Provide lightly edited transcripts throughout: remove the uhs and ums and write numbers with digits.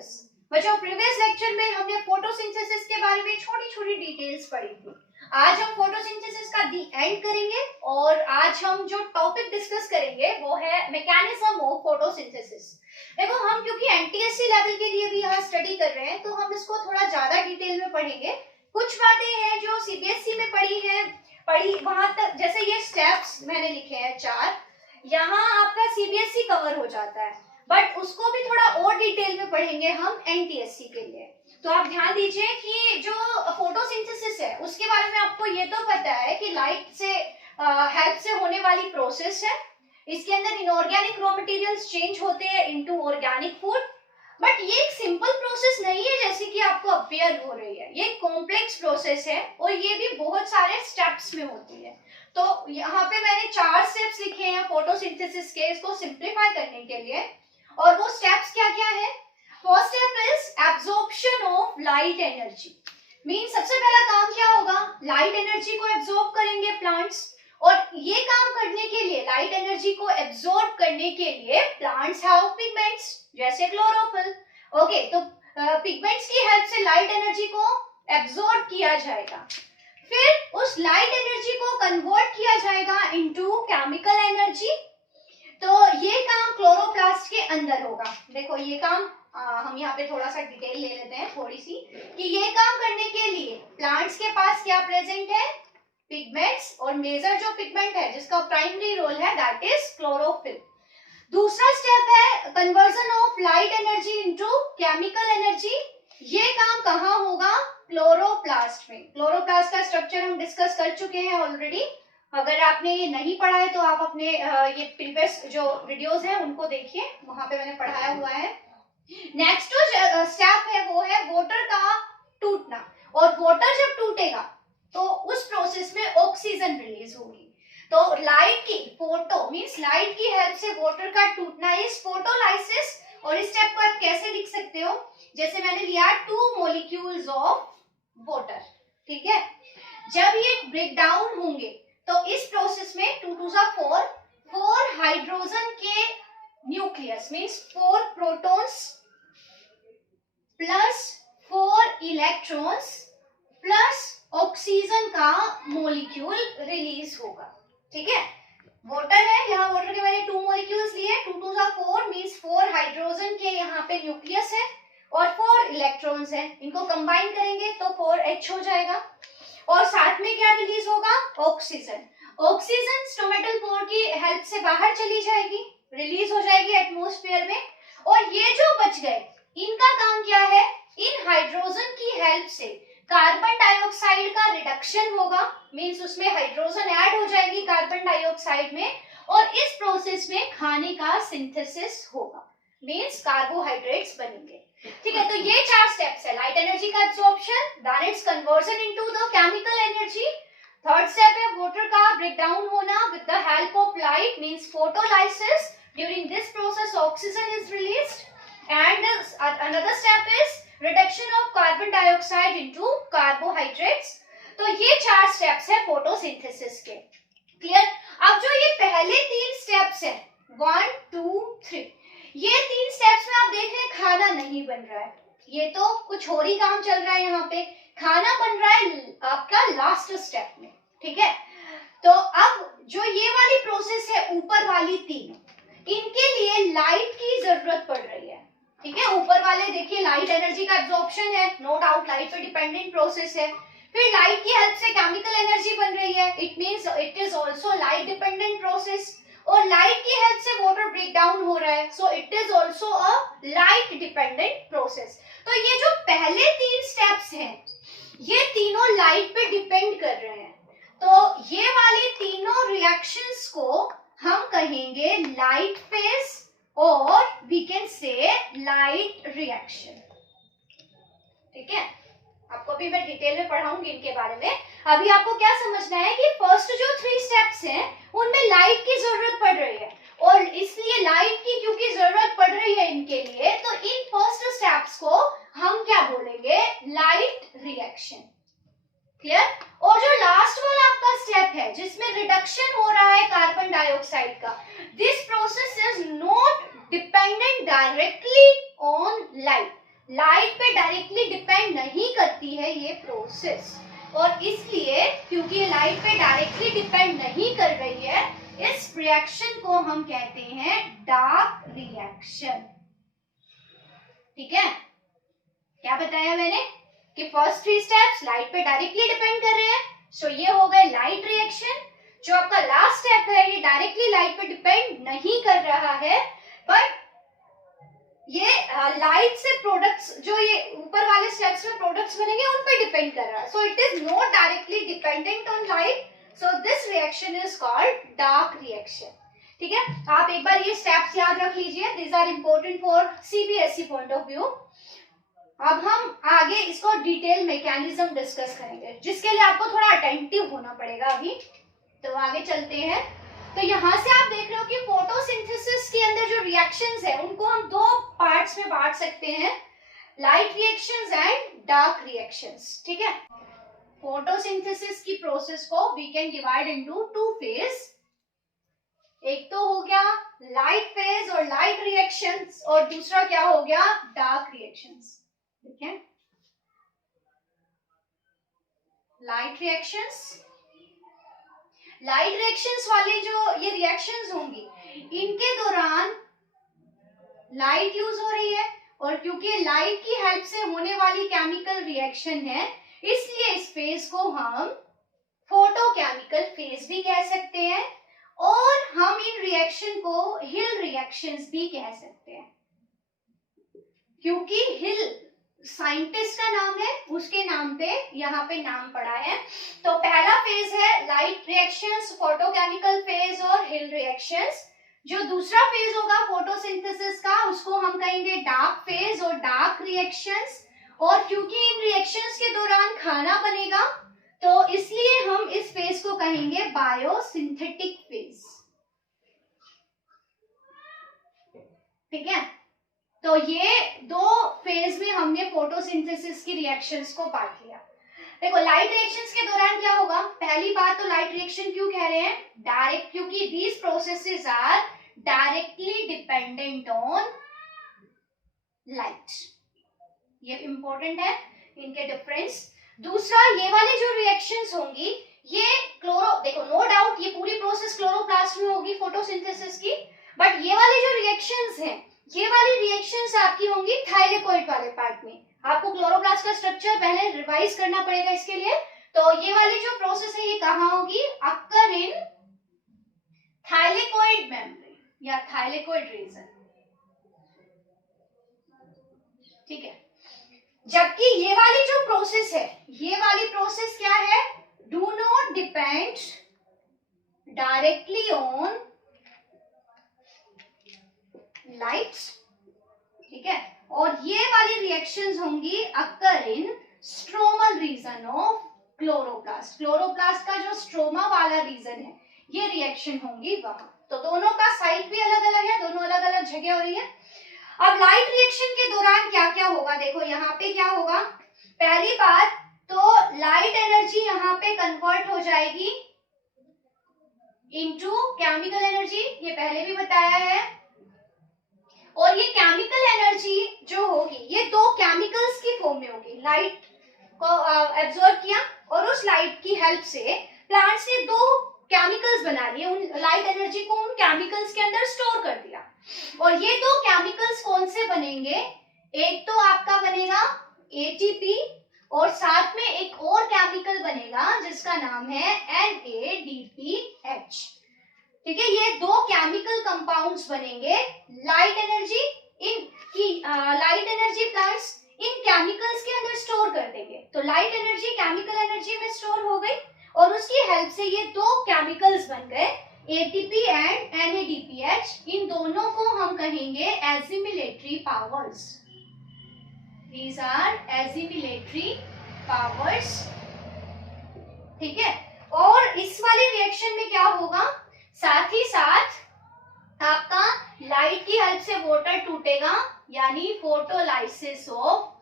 Plus. बच्चों previous lecture में हमने फोटोसिंथेसिस के बारे में छोटी छोटी डिटेल्स पढ़ी थी। आज हम फोटोसिंथेसिस का दी एंड करेंगे और आज हम जो टॉपिक डिस्कस करेंगे वो है मैकेनिज्म ऑफ फोटोसिंथेसिस। देखो हम क्योंकि एनटीएससी लेवल के लिए भी यहाँ स्टडी कर रहे हैं तो हम इसको थोड़ा ज्यादा डिटेल में पढ़ेंगे। कुछ बातें हैं जो सीबीएसई में पढ़ी वहां तक, जैसे ये स्टेप्स मैंने लिखे हैं 4, यहाँ आपका सीबीएसई कवर हो जाता है, बट उसको भी थोड़ा और डिटेल में पढ़ेंगे हम एनटीएससी के लिए। तो आप ध्यान दीजिए कि जो फोटोसिंथेसिस है उसके बारे में आपको ये तो पता है कि लाइट से हेल्प से होने वाली प्रोसेस है। इसके अंदर इनऑर्गेनिक रॉ मटेरियल्स चेंज होते हैं इनटू ऑर्गेनिक फूड, बट ये एक सिंपल प्रोसेस नहीं है जैसे कि आपको अपीयर हो रही है। ये कॉम्प्लेक्स प्रोसेस है और ये भी बहुत सारे स्टेप्स में होती है। तो यहाँ पे मैंने 4 स्टेप्स लिखे हैं फोटोसिंथेसिस के, इसको सिंप्लीफाई करने के लिए। और वो स्टेप्स क्या क्या है? First step is absorption of light energy. Mean सबसे पहला काम क्या होगा? लाइट एनर्जी को एब्जॉर्ब करेंगे प्लांट्स, और ये काम करने के लिए, लाइट एनर्जी को एब्जॉर्ब करने के लिए प्लांट्स हैव पिगमेंट्स जैसे क्लोरोफिल। ओके, तो पिगमेंट्स की हेल्प से लाइट एनर्जी को एब्जॉर्ब किया जाएगा, फिर उस लाइट एनर्जी को कन्वर्ट किया जाएगा इनटू केमिकल एनर्जी। तो ये काम क्लोरोप्लास्ट के अंदर होगा। देखो ये काम हम यहाँ पे थोड़ा सा डिटेल ले लेते हैं थोड़ी सी, कि ये काम करने के लिए प्लांट्स के पास क्या प्रेजेंट है? पिगमेंट्स, और मेजर जो पिगमेंट है जिसका प्राइमरी रोल है दैट इज क्लोरोफिल। दूसरा स्टेप है conversion of light energy into chemical energy. ये काम कहाँ होगा? क्लोरोप्लास्ट में। क्लोरोप्लास्ट का स्ट्रक्चर हम डिस्कस कर चुके हैं ऑलरेडी। अगर आपने ये नहीं पढ़ा है तो आप अपने ये प्रीवियस जो वीडियोस हैं उनको देखिए, वहां पे मैंने पढ़ाया हुआ है। नेक्स्ट जो स्टेप है वो है वाटर का टूटना, और वाटर जब टूटेगा तो उस प्रोसेस में ऑक्सीजन रिलीज होगी। तो लाइट की फोटो मींस लाइट की हेल्प से वाटर का टूटना इज फोटोलाइसिस। और इस स्टेप को आप कैसे लिख सकते हो? जैसे मैंने लिया 2 मॉलिक्यूल्स ऑफ वाटर, ठीक है। जब ये ब्रेक डाउन होंगे तो इस प्रोसेस में 2 2 4 हाइड्रोजन के nucleus means 4 protons plus 4 electrons plus oxygen का मॉलिक्यूल रिलीज होगा, ठीक है। वाटर है, यहाँ वाटर के मैंने 2 मॉलिक्यूल्स लिए, 2 2 4 मींस 4 हाइड्रोजन के यहाँ पे न्यूक्लियस है और 4 इलेक्ट्रॉन्स हैं। इनको कंबाइन करेंगे तो 4H हो जाएगा, और साथ में क्या रिलीज होगा? ऑक्सीजन। ऑक्सीजन स्टोमेटल पोर की हेल्प से बाहर चली जाएगी, रिलीज हो जाएगी एटमॉस्फेयर में। और ये जो बच गए इनका काम क्या है? इन हाइड्रोजन की हेल्प से कार्बन डाइऑक्साइड का रिडक्शन होगा, मींस उसमें हाइड्रोजन ऐड हो जाएगी कार्बन डाइऑक्साइड में, और इस प्रोसेस में खाने का सिंथेसिस होगा, मींस कार्बोहाइड्रेट्स बनेंगे, ठीक है। तो ये 4 स्टेप्स है। लाइट एनर्जी का absorption, then its conversion into the chemical energy. Third step है वाटर का ब्रेकडाउन होना with the help of light means photolysis. During this process oxygen is released, and another step is reduction of carbon dioxide into carbohydrates। तो ये 4 steps है photosynthesis के, clear. अब जो ये पहले 3 स्टेप्स हैं 1 2 3, ये 3 स्टेप्स में आप देख रहे हैं खाना नहीं बन रहा है, ये तो कुछ और ही काम चल रहा है। यहाँ पे खाना बन रहा है आपका लास्ट स्टेप में, ठीक है। तो अब जो ये वाली प्रोसेस है ऊपर वाली 3, इनके लिए लाइट की जरूरत पड़ रही है, ठीक है। ऊपर वाले देखिए लाइट एनर्जी का एब्जॉर्प्शन है, नो डाउट लाइट पे डिपेंडेंट प्रोसेस है। फिर लाइट की हेल्प से केमिकल एनर्जी बन रही है, it means it is also light dependent process. और लाइट की हेल्प से वाटर ब्रेक डाउन हो रहा है, so it is also a light dependent process. तो ये जो पहले 3 स्टेप्स हैं ये तीनों लाइट पे डिपेंड कर रहे हैं। तो ये वाली तीनों रिएक्शंस को हम कहेंगे लाइट फेज और we can say light reaction, ठीक है। आपको भी मैं डिटेल में पढ़ाऊंगी इनके बारे में। अभी आपको क्या समझना है कि फर्स्ट जो 3 स्टेप्स हैं उनमें लाइट की जरूरत पड़ रही है, और इसलिए लाइट की क्योंकि जरूरत पड़ रही है इनके लिए, तो इन फर्स्ट स्टेप्स को हम क्या बोलेंगे? Light reaction, clear. और जो लास्ट वाला आपका स्टेप है जिसमें रिडक्शन हो रहा है कार्बन डाइऑक्साइड का, this process is not dependent directly on light, light पे डायरेक्टली डिपेंड नहीं करती है ये प्रोसेस, और इसलिए क्योंकि लाइट पे डायरेक्टली डिपेंड नहीं कर रही है, इस रिएक्शन को हम कहते हैं डार्क रिएक्शन। ठीक है, क्या बताया मैंने कि फर्स्ट 3 स्टेप्स लाइट पे डायरेक्टली डिपेंड कर रहे हैं, सो ये हो गए लाइट रिएक्शन। जो आपका लास्ट स्टेप है ये डायरेक्टली लाइट पे डिपेंड नहीं कर रहा है, बट ये लाइट से प्रोडक्ट्स, जो ये ऊपर वाले स्टेप्स में प्रोडक्ट्स बनेंगे उन पे डिपेंड कर रहा है, so it is not directly dependent on light, so this reaction is called dark reaction. ठीक है, आप एक बार ये स्टेप्स याद रख लीजिए, these are important for CBSE point of view. अब हम आगे इसको डिटेल मैकेनिज्म डिस्कस करेंगे, जिसके लिए आपको थोड़ा अटेंटिव होना पड़ेगा अभी, तो आगे चलते हैं। तो यहाँ से आप देख रहे हो कि फोटोसिंथेसिस के अंदर जो रिएक्शंस है उनको हम 2 पार्ट्स में बांट सकते हैं, light reactions and dark reactions. ठीक है, फोटोसिंथेसिस की प्रोसेस को we can divide into 2 phase. एक तो हो गया लाइट फेज और लाइट रिएक्शंस, और दूसरा क्या हो गया डार्क रिएक्शंस। ठीक है, लाइट रिएक्शंस, लाइट रिएक्शंस वाले जो ये रिएक्शंस होंगी इनके दौरान लाइट यूज हो रही है, और क्योंकि लाइट की हेल्प से होने वाली केमिकल रिएक्शन है, इसलिए इस फेज को हम फोटोकेमिकल फेज भी कह सकते हैं, और हम इन रिएक्शन को हिल रिएक्शंस भी कह सकते हैं, क्योंकि हिल साइंटिस्ट का नाम है, उसके नाम पे यहाँ पे नाम पड़ा है। तो पहला फेज है लाइट रिएक्शंस, फोटोकेमिकल फेज और हिल रिएक्शंस। जो दूसरा फेज होगा फोटोसिंथेसिस का, उसको हम कहेंगे डार्क फेज और डार्क रिएक्शंस, और क्योंकि इन रिएक्शंस के दौरान खाना बनेगा तो इसलिए हम इस फेज को कहेंगे बायोसिंथेटिक फेज। ठीक है, तो ये 2 फेज में हमने फोटोसिंथेसिस की रिएक्शंस को बांट लिया। देखो लाइट रिएक्शंस के दौरान क्या होगा, पहली बात तो लाइट रिएक्शन क्यों कह रहे हैं डायरेक्ट, क्योंकि these processes are directly dependent on light, ये इंपॉर्टेंट है इनके डिफरेंस। दूसरा, ये वाली जो रिएक्शंस होंगी ये देखो नो डाउट ये पूरी प्रोसेस क्लोरोप्लास्ट में होगी फोटोसिंथेसिस की, बट ये वाली जो रिएक्शंस हैं, ये वाली रिएक्शंस आपकी होंगी थाइलेकोइड वाले पार्ट में। आपको क्लोरोप्लास्ट का स्ट्रक्चर पहले रिवाइज करना पड़ेगा इसके लिए। तो ये वाली जो प्रोसेस है ये कहाँ होगी, अक्कर इन थाइलेकोइड मेम्ब्रेन या थाइलेकोइड रीजन। ठीक है, जबकि ये वाली जो प्रोसेस है, ये वाली प्रोसेस क्या है, do not depend directly on light. ठीक है, और ये वाली रिएक्शंस होंगी occur in stromal region of chloroplast. Chloroplast का जो स्ट्रोमा वाला रीजन है ये रिएक्शन होंगी वहां। तो दोनों का साइट भी अलग अलग है, दोनों अलग अलग जगह हो रही है। अब लाइट रिएक्शन के दौरान क्या क्या होगा, देखो यहाँ पे क्या होगा, पहली बात तो लाइट एनर्जी यहाँ पे कन्वर्ट हो जाएगी इनटू केमिकल एनर्जी, ये पहले भी बताया है। और ये केमिकल एनर्जी जो होगी ये 2 केमिकल्स की फॉर्म में होगी, लाइट को एब्जॉर्ब किया और उस लाइट की हेल्प से प्लांट्स ने 2 केमिकल्स बना लिए, उन लाइट एनर्जी को उन केमिकल्स के अंदर स्टोर कर दिया। और ये 2 केमिकल्स कौन से बनेंगे, एक तो आपका बनेगा एटीपी और साथ में एक और केमिकल बनेगा जिसका नाम है NADPH। ठीक है, ये 2 केमिकल कंपाउंड्स बनेंगे, light energy light energy plants in chemicals के अंदर स्टोर कर देंगे। तो लाइट एनर्जी केमिकल एनर्जी में स्टोर हो गई और उसकी हेल्प से ये 2 केमिकल्स बन गए ATP एंड NADPH। इन दोनों को हम कहेंगे assimilatory powers. These are assimilatory powers। ठीक है, और इस वाली रिएक्शन में क्या होगा, साथ ही साथ आपका लाइट की हेल्प से वाटर टूटेगा, यानी फोटोलाइसिस ऑफ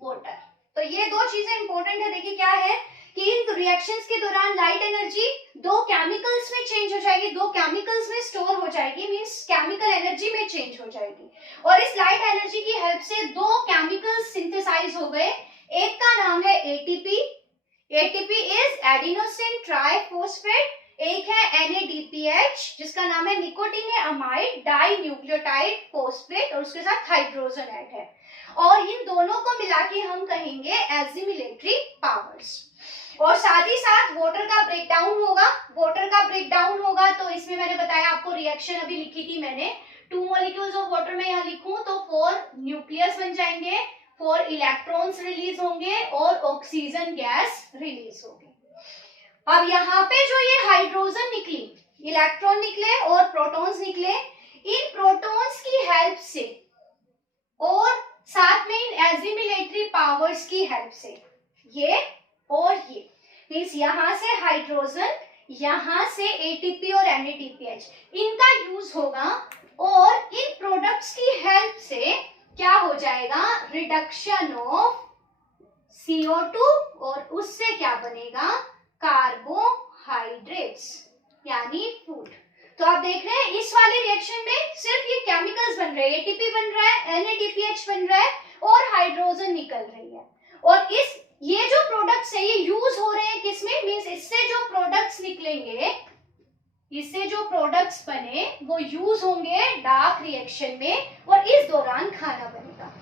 वाटर। तो ये 2 चीजें इंपॉर्टेंट है। देखिए क्या है कि इन रिएक्शंस के दौरान लाइट एनर्जी दो केमिकल्स में चेंज हो जाएगी, दो केमिकल्स में स्टोर हो जाएगी, मींस केमिकल एनर्जी में चेंज हो जाएगी। और इस लाइट एनर्जी की हेल्प से दो केमिकल्स सिंथेसाइज हो गए। एक का नाम है ATP, ATP is adenosine triphosphate, एक है NADPH जिसका नाम है निकोटीनेमाइड डाई न्यूक्लियोटाइड फॉस्फेट और उसके साथ हाइड्रोजन ऐड है। और इन दोनों को मिला के हम कहेंगे एसिमिलेटरी पावर्स। और साथ ही साथ वाटर का ब्रेकडाउन होगा, वाटर का ब्रेकडाउन होगा तो इसमें मैंने बताया आपको रिएक्शन अभी लिखी थी मैंने, 2 मॉलिक्यूल्स ऑफ वाटर में यहाँ लिखूं तो 4 न्यूक्लियस बन जाएंगे, 4 इलेक्ट्रॉन्स रिलीज होंगे और ऑक्सीजन गैस रिलीज होगी। अब यहाँ पे जो ये हाइड्रोजन निकली, इलेक्ट्रॉन निकले और प्रोटॉन्स निकले, इन प्रोटॉन्स की हेल्प से और साथ में इन एसिमिलेटरी पावर्स की हेल्प से ये और ये मीन्स यहाँ से हाइड्रोजन, यहाँ से एटीपी और NADPH इनका यूज होगा और इन प्रोडक्ट्स की हेल्प से क्या हो जाएगा, रिडक्शन ऑफ CO2 और उससे क्या बनेगा, कार्बोहाइड्रेट्स यानी फूड। तो आप देख रहे हैं इस वाले रिएक्शन में सिर्फ ये केमिकल्स बन रहे हैं, एटीपी बन रहा है, NADPH बन रहा है और हाइड्रोजन निकल रही है। और ये जो प्रोडक्ट्स है ये यूज हो रहे हैं किसमें, मींस इससे जो प्रोडक्ट्स निकलेंगे, इससे जो प्रोडक्ट्स बने वो यूज होंगे डार्क रिएक्शन में और इस दौरान खाना बनेगा।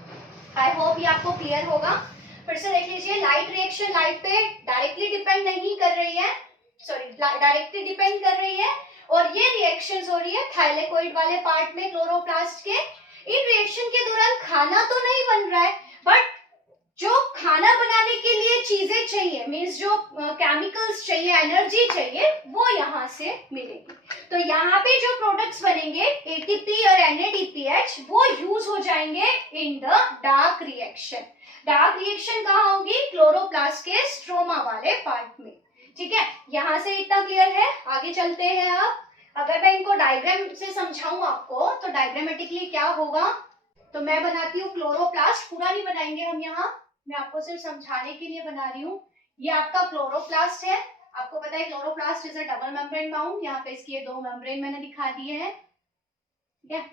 आई होप ये आपको क्लियर होगा। फिर से देख लीजिए, लाइट रिएक्शन लाइट पे डायरेक्टली डिपेंड नहीं कर रही है, सॉरी डायरेक्टली डिपेंड कर रही है और ये रिएक्शंस हो रही है थाइलेकोइड वाले पार्ट में क्लोरोप्लास्ट के। इन रिएक्शन के दौरान खाना तो नहीं बन रहा है बट जो खाना बनाने के लिए चीजें चाहिए, मींस जो केमिकल्स चाहिए, एनर्जी चाहिए, वो यहाँ से मिलेगी। तो यहाँ पे जो प्रोडक्ट्स बनेंगे एटीपी और NADPH वो यूज हो जाएंगे in the dark reaction. Dark reaction कहाँ होगी, क्लोरोप्लास्ट के स्ट्रोमा वाले पार्ट में। ठीक है, यहाँ से इतना क्लियर है। आगे चलते हैं। अब अगर मैं इनको डायग्राम से समझाऊं आपको तो डायग्रामेटिकली क्या होगा, तो मैं बनाती हूँ क्लोरोप्लास्ट, पूरा नहीं बनाएंगे हम यहाँ, मैं आपको सिर्फ समझाने के लिए बना रही हूँ। ये आपका क्लोरोप्लास्ट है, आपको पता है chloroplast is a double membrane bound, यहाँ पे इसके ये 2 मेम्ब्रेन मैंने दिखा दिए हैं। ठीक है,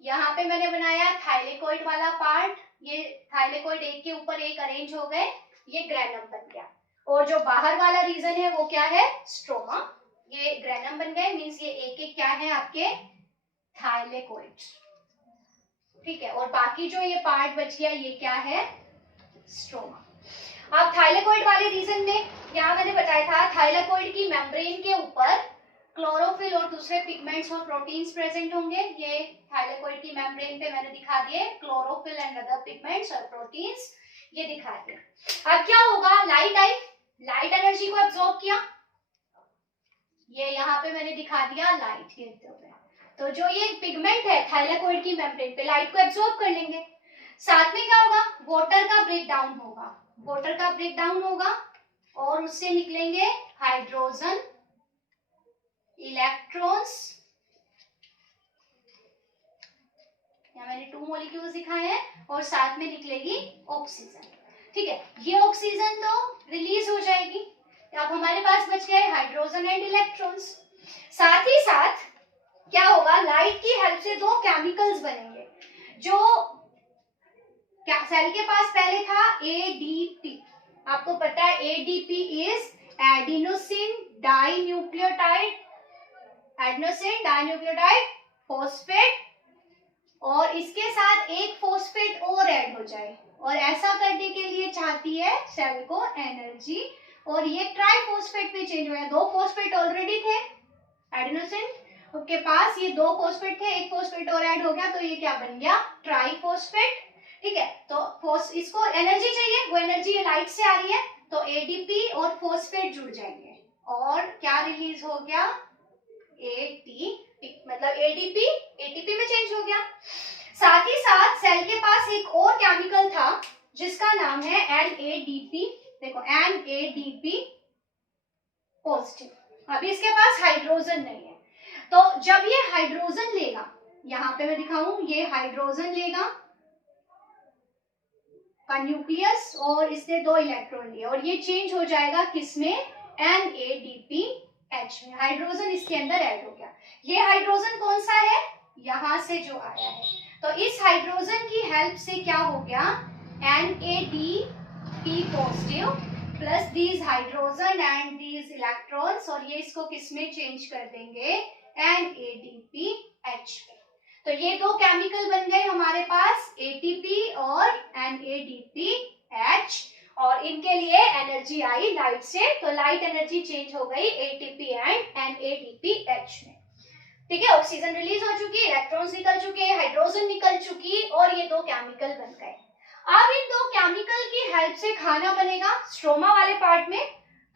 यहाँ पे मैंने बनाया थाइलेकोइड वाला पार्ट, ये थाइलेकोइड एक के ऊपर एक अरेंज हो गए, ये ग्रेनम बन गया। और जो बाहर वाला रीजन है वो क्या है, स्ट्रोमा, ये ग्रेनम बन गए, मींस ये एक एक क्या है आपके थाइलेकोइड। ठीक है, और बाकी जो ये पार्ट बच गया ये क्या है, स्ट्रोमा। अब थाइलेकोइड वाले रीजन में यहाँ मैंने बताया था थाइलेकोइड की मेम्ब्रेन के ऊपर क्लोरोफिल और दूसरे पिगमेंट्स और प्रोटीन्स प्रेजेंट होंगे। ये थाइलेकोइड की मेम्ब्रेन पे मैंने दिखा दिए क्लोरोफिल एंड अदर पिगमेंट्स और प्रोटीन्स, ये दिखा दिए। अब क्या होगा, लाइट आई, लाइट एनर्जी को एब्जॉर्ब किया, ये यहाँ पे मैंने दिखा दिया लाइट गिरते हुए। तो जो ये पिगमेंट है थाइलेकोइड की मेम्ब्रेन पे लाइट को एब्जॉर्ब कर लेंगे। साथ में क्या होगा, वाटर का ब्रेकडाउन होगा, वाटर का ब्रेकडाउन होगा और उससे निकलेंगे हाइड्रोजन, इलेक्ट्रॉन्स, यहाँ मैंने 2 मॉलिक्यूल्स दिखाए हैं और साथ में निकलेगी ऑक्सीजन। ठीक है, ये ऑक्सीजन तो रिलीज हो जाएगी, अब हमारे पास बच गए हाइड्रोजन एंड इलेक्ट्रॉन्स। साथ ही साथ क्या होगा, लाइट की हेल्प से 2 केमिकल्स बनेंगे। जो क्या सेल के पास पहले था ADP, आपको पता है ADP is adenosine dinucleotide, adenosine dinucleotide phosphate, और इसके साथ एक फॉस्फेट और ऐड हो जाए, और ऐसा करने के लिए चाहती है सेल को एनर्जी, और ये ट्राइफॉस्फेट में चेंज हो गया। 2 फॉस्फेट ऑलरेडी थे एडिनोसिन के पास, ये 2 फॉस्फेट थे, एक फॉस्फेट और ऐड हो गया तो ये क्या बन गया, ट्राइफॉस्फेट। ठीक है, तो इसको एनर्जी चाहिए, वो एनर्जी लाइट से आ रही है, तो ADP और फॉस्फेट जुड़ जाएंगे और क्या रिलीज हो गया, ATP, मतलब ATP में चेंज हो गया। साथ ही साथ सेल के पास एक और केमिकल था जिसका नाम है NADP, देखो NADP पॉजिटिव। अभी इसके पास हाइड्रोजन नहीं है, तो जब ये हाइड्रोजन लेगा, यहाँ पे मैं दिखाऊं, ये हाइड्रोजन लेगा का न्यूक्लियस और इसने 2 इलेक्ट्रॉन लिए और ये चेंज हो जाएगा किसमें, NADPH में। हाइड्रोजन इसके अंदर ऐड हो गया। ये हाइड्रोजन कौन सा है, यहां से जो आया है। तो इस हाइड्रोजन की हेल्प से क्या हो गया, NADP positive plus these hydrogen and these electrons, और ये इसको किसमें चेंज कर देंगे, NADPH में। तो ये 2 केमिकल बन गए हमारे पास, ATP और NADPH, और इनके लिए एनर्जी आई लाइट से, तो लाइट एनर्जी चेंज हो गई ATP एंड NADPH में। ठीक है, ऑक्सीजन रिलीज हो चुकी, इलेक्ट्रॉन्स निकल चुके, हाइड्रोजन निकल चुकी और ये 2 केमिकल बन गए। अब इन 2 केमिकल की हेल्प से खाना बनेगा स्ट्रोमा वाले पार्ट में,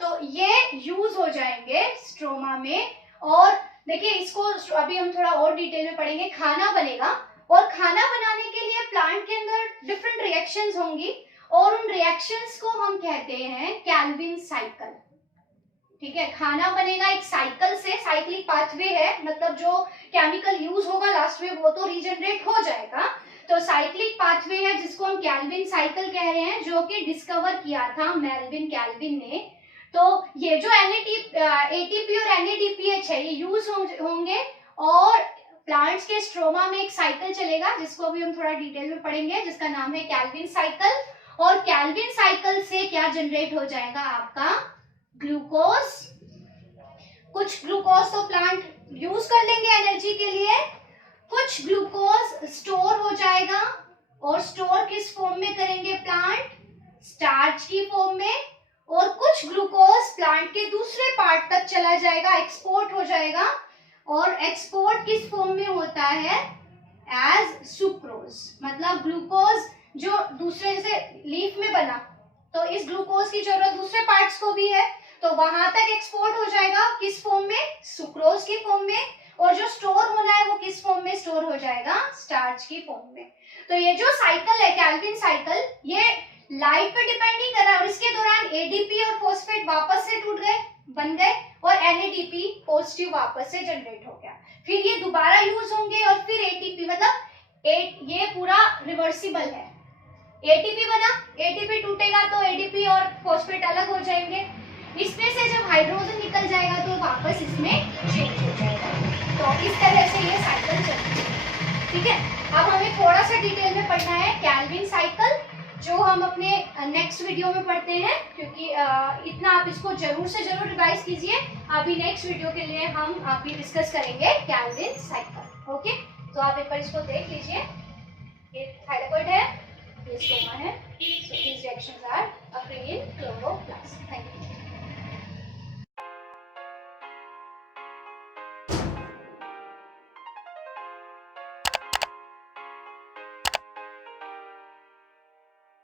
तो ये यूज हो जाएंगे स्ट्रोमा में। और देखिए इसको अभी हम थोड़ा और डिटेल में पढ़ेंगे। खाना बनेगा और खाना बनाने के लिए प्लांट के अंदर डिफरेंट रिएक्शंस होंगी और उन रिएक्शंस को हम कहते हैं कैल्विन साइकिल। ठीक है, खाना बनेगा एक साइकिल से, साइक्लिक पाथवे है, मतलब जो केमिकल यूज होगा लास्ट में वो तो रीजनरेट हो जाएगा, तो साइक्लिक पाथवे है जिसको हम कैल्विन साइकिल कह रहे हैं, जो कि डिस्कवर किया था मेल्विन कैल्विन ने। तो ये जो ATP और NADPH है ये यूज होंगे और प्लांट्स के स्ट्रोमा में एक साइकिल चलेगा जिसको अभी हम थोड़ा डिटेल में पढ़ेंगे, जिसका नाम है कैल्विन साइकिल। और कैल्विन साइकिल से क्या जनरेट हो जाएगा, आपका ग्लूकोज। कुछ ग्लूकोज तो प्लांट यूज कर लेंगे एनर्जी के लिए, कुछ ग्लूकोज स्टोर हो जाएगा, और स्टोर किस फॉर्म में करेंगे प्लांट, स्टार्च की फॉर्म में, और कुछ ग्लूकोज प्लांट के दूसरे पार्ट तक चला जाएगा, एक्सपोर्ट हो जाएगा, और एक्सपोर्ट किस फॉर्म में होता है, एज सुक्रोज। मतलब ग्लूकोज जो दूसरे से लीफ में बना, तो इस ग्लूकोज की जरूरत दूसरे पार्ट्स को भी है, तो वहां तक एक्सपोर्ट हो जाएगा किस फॉर्म में, सुक्रोज की फॉर्म में, और जो स्टोर होना है वो किस फॉर्म में स्टोर हो जाएगा, स्टार्च की फॉर्म में। तो ये जो साइकिल है कैल्विन साइकिल, ये लाइट पे डिपेंड नहीं कर रहा है, और इसके दौरान ADP और फॉस्फेट वापस से टूट गए, बन गए, और NADP पॉजिटिव वापस से जनरेट हो गया, फिर ये दोबारा यूज होंगे और फिर ATP, मतलब ये पूरा रिवर्सिबल है। ATP बना, ATP टूटेगा तो ADP और फॉस्फेट अलग हो जाएंगे, इसमें से जब हाइड्रोजन निकल जाएगा तो वापस इसमें चेंज हो जाएगा। तो इस तरह से ये साइकिल चलती है। ठीक है, अब हमें थोड़ा सा डिटेल में पढ़ना है कैल्विन साइकिल, जो हम अपने नेक्स्ट वीडियो में पढ़ते हैं, क्योंकि इतना आप इसको जरूर से जरूर रिवाइज कीजिए। अभी नेक्स्ट वीडियो के लिए हम अभी डिस्कस करेंगे कैल्विन साइकिल। ओके, तो आप एक बार इसको देख लीजिए। ये थायराइड है, ये स्टोमा है, so these reactions are occurring in chloroplast.